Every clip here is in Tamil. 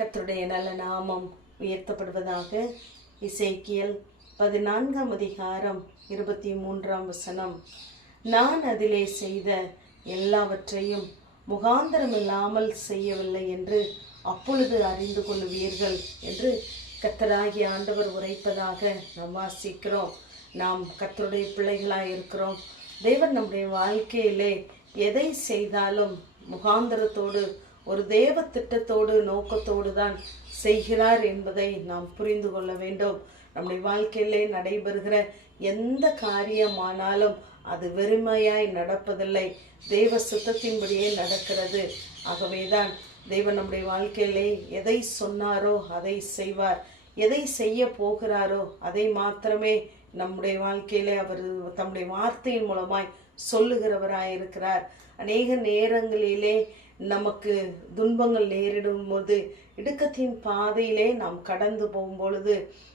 கத்துடைய நல்ல நாமம் உயர்த்தப்படுவதாக இசைக்கியல் பதினான்காம் அதிகாரம் இருபத்தி மூன்றாம் வசனம். நான் அதிலே செய்த எல்லாவற்றையும் முகாந்திரம் இல்லாமல் செய்யவில்லை என்று அப்பொழுது அறிந்து கொள்ளுவீர்கள் என்று கத்தராகி ஆண்டவர் உரைப்பதாக நாம் வாசிக்கிறோம். நாம் கத்தருடைய பிள்ளைகளாக இருக்கிறோம். தேவன் நம்முடைய வாழ்க்கையிலே எதை செய்தாலும் முகாந்திரத்தோடு ஒரு தேவ திட்டத்தோடு நோக்கத்தோடு தான் செய்கிறார் என்பதை நாம் புரிந்து கொள்ள வேண்டும். நம்முடைய வாழ்க்கையிலே நடைபெறுகிற எந்த காரியமானாலும் அது வெறுமையாய் நடப்பதில்லை. தெய்வ சுத்தத்தின்படியே நடக்கிறது. ஆகவேதான் தேவன் நம்முடைய வாழ்க்கையிலே எதை சொன்னாரோ அதை செய்வார். எதை செய்ய போகிறாரோ அதை மாத்திரமே நம்முடைய வாழ்க்கையிலே அவர் தம்முடைய வார்த்தையின் மூலமாய் சொல்லுகிறவராயிருக்கிறார். அநேக நேரங்களிலே நமக்கு துன்பங்கள் நேரிடும் போது இடுக்கத்தின் பாதையிலே நாம் கடந்து போகும் பொழுது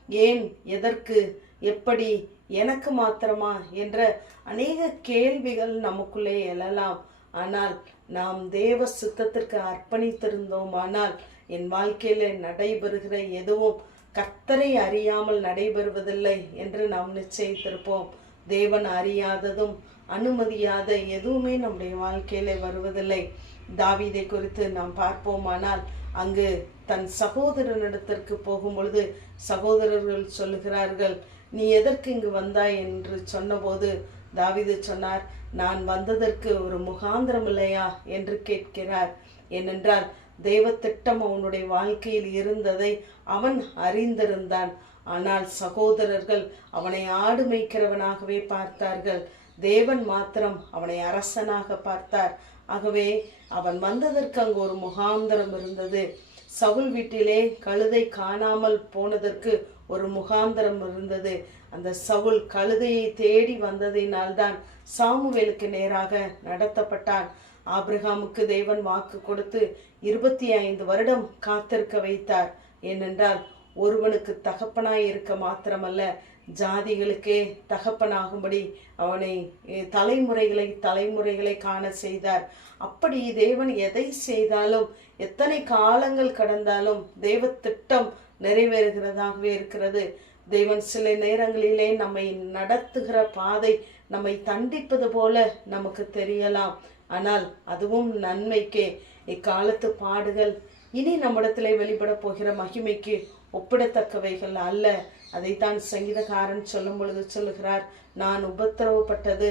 ஏன் எதற்கு எப்படி எனக்கு மாத்திரமா? என்ற அநேக கேள்விகள் நமக்குள்ளே எழலாம். ஆனால் நாம் தேவ சித்தத்திற்கு அர்ப்பணித்திருந்தோமானால் என் வாழ்க்கையில நடைபெறுகிற எதுவும் கத்தரை அறியாமல் நடைபெறுவதில்லை என்று நாம் நிச்சயித்திருப்போம். தேவன் அறியாததும் அனுமதியாத எதுவுமே நம்முடைய வாழ்க்கையில வருவதில்லை. தாவிதை குறித்து நாம் பார்ப்போமானால் அங்கு தன் சகோதரனிடத்திற்கு போகும் பொழுது சகோதரர்கள் சொல்லுகிறார்கள் நீ எதற்கு இங்கு வந்தாய்? என்று சொன்னபோது தாவிது சொன்னார் நான் வந்ததற்கு ஒரு முகாந்திரம் இல்லையா? என்று கேட்கிறார். ஏனென்றால் தெய்வ திட்டம் அவனுடைய வாழ்க்கையில் இருந்ததை அவன் அறிந்திருந்தான். ஆனால் சகோதரர்கள் அவனை ஆடு மேய்க்கிறவனாகவே பார்த்தார்கள். தேவன் மாத்திரம் அவனை அரசனாக பார்த்தார். ஆகவே அவன் வந்ததற்கு அங்கு ஒரு முகாந்திரம் இருந்தது. சவுல் வீட்டிலே கழுதை காணாமல் போனதற்கு ஒரு முகாந்திரம் இருந்தது. அந்த சவுல் கழுதையை தேடி வந்ததினால்தான் சாமுவேலுக்கு நேராக நடத்தப்பட்டான். ஆபிரகாமுக்கு தேவன் வாக்கு கொடுத்து இருபத்தி ஐந்து வருடம் காத்திருக்க வைத்தார். ஏனென்றால் ஒருவனுக்கு தகப்பனாய் இருக்க மாத்திரமல்ல ஜாதிகளுக்கே தகப்பனாகும்படி அவனை தலைமுறைகளை தலைமுறைகளை காண செய்தார். அப்படி தேவன் எதை செய்தாலும் எத்தனை காலங்கள் கடந்தாலும் தெய்வ திட்டம் நிறைவேறுகிறதாகவே இருக்கிறது. தேவன் சில நேரங்களிலே நம்மை நடத்துகிற பாதை நம்மை தண்டிப்பது போல நமக்கு தெரியலாம். ஆனால் அதுவும் நன்மைக்கே. இக்காலத்து பாடுகள் இனி நம்மிடத்திலே வெளிப்பட போகிற மகிமைக்கு ஒப்பிடத்தக்கவைகள் அல்ல. அதைத்தான் சங்கீதக்காரன் சொல்லும் பொழுது சொல்லுகிறார் நான் உபத்திரவப்பட்டது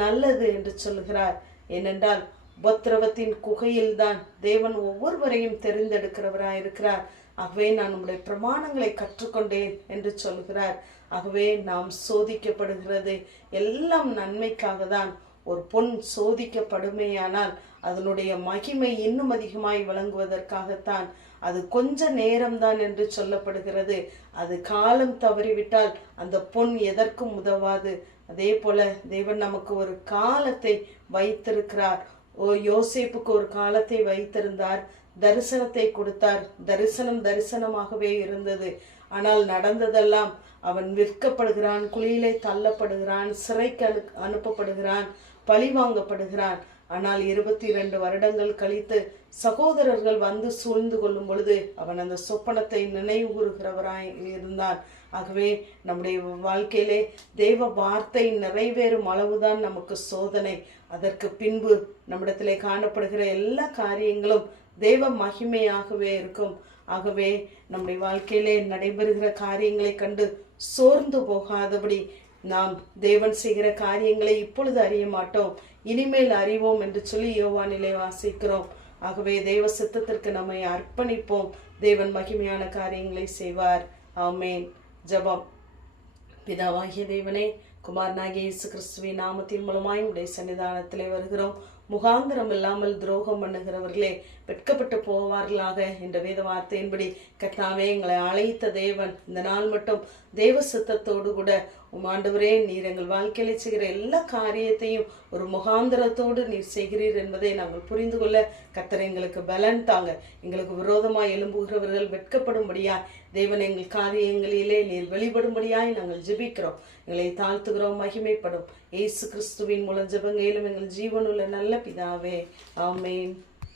நல்லது என்று சொல்லுகிறார். ஏனென்றால் உபத்திரவத்தின் குகையில்தான் தேவன் ஒவ்வொருவரையும் தெரிந்தெடுக்கிறவராயிருக்கிறார். ஆகவே நான் உங்களுடைய பிரமாணங்களை கற்றுக்கொண்டேன் என்று சொல்கிறார் ஆகவே நாம் சோதிக்கப்படுகிறது எல்லாம் நன்மைக்காக தான் ஒரு பொன் சோதிக்கப்படுமேயானால் அதனுடைய மகிமை இன்னும் அதிகமாய் விளங்குவதற்காகத்தான் அது கொஞ்ச நேரம்தான் என்று சொல்லப்படுகிறது. அது காலம் தவறிவிட்டால் அந்த பொன் எதற்கும் உதவாது. அதே போல தேவன் நமக்கு ஒரு காலத்தை வைத்திருக்கிறார். ஓ யோசேப்புக்கு ஒரு காலத்தை வைத்திருந்தார். தரிசனத்தை கொடுத்தார். தரிசனம் தரிசனமாகவே இருந்தது. ஆனால் நடந்ததெல்லாம் அவன் விற்கப்படுகிறான் குழியிலே தள்ளப்படுகிறான் சிறைக்கு அனு அனுப்பப்படுகிறான் பழி வாங்கப்படுகிறான். ஆனால் இருபத்தி இரண்டு வருடங்கள் கழித்து சகோதரர்கள் வந்து சூழ்ந்து கொள்ளும் பொழுது அவன் அந்த சொப்பனத்தை நினைவுகூறுகிறவராய் இருந்தான். ஆகவே நம்முடைய வாழ்க்கையிலே தேவ வார்த்தை நிறைவேறும் அளவுதான் நமக்கு சோதனை. அதற்கு பின்பு நம்மிடத்திலே காணப்படுகிற எல்லா காரியங்களும் தேவ மகிமையாகவே இருக்கும். ஆகவே நம்முடைய வாழ்க்கையிலே நடைபெறுகிற காரியங்களை கண்டு சோர்ந்து போகாதபடி நாம் தேவன் செய்கிற காரியங்களை இப்பொழுது அறிய மாட்டோம். இனிமேல் அறிவோம் என்று சொல்லி யோவானிலே வாசிக்கிறோம். ஆகவே தேவ சித்தத்திற்கு நம்மை அர்ப்பணிப்போம். தேவன் மகிமையான காரியங்களை செய்வார். ஆமேன். ஜபம். பிதாவாகிய தேவனே குமாரனாகிய இயேசு கிறிஸ்துவின் நாமத்தின் மூலமாய் உடைய சன்னிதானத்திலே வருகிறோம். முகாந்திரம் இல்லாமல் துரோகம் பண்ணுகிறவர்களே வெட்கப்பட்டு போவார்களாக என்ற வேத வார்த்தையின்படி கத்தாவே எங்களை அழைத்த தேவன். இந்த நாள் மட்டும் தேவ சித்தத்தோடு கூட உமாண்டவரே நீர் எங்கள் வாழ்க்கையில செய்கிற எல்லா காரியத்தையும் ஒரு முகாந்திரத்தோடு நீர் செய்கிறீர் என்பதை நாங்கள் புரிந்து கொள்ள கத்தர் எங்களுக்கு பலன் தாங்க. எங்களுக்கு விரோதமாய் எழும்புகிறவர்கள் வெட்கப்படும்படியாய் தேவன் எங்கள் காரியங்களிலே நீர் வெளிப்படும்படியாய் நாங்கள் ஜெபிக்கிறோம். எங்களை தாழ்த்துகிறோம். மகிமைப்படும். இயேசு கிறிஸ்துவின் மூலம் ஜெபங்கேலும் எங்கள் ஜீவனுள்ள நல்ல பிதாவே. ஆமேன்.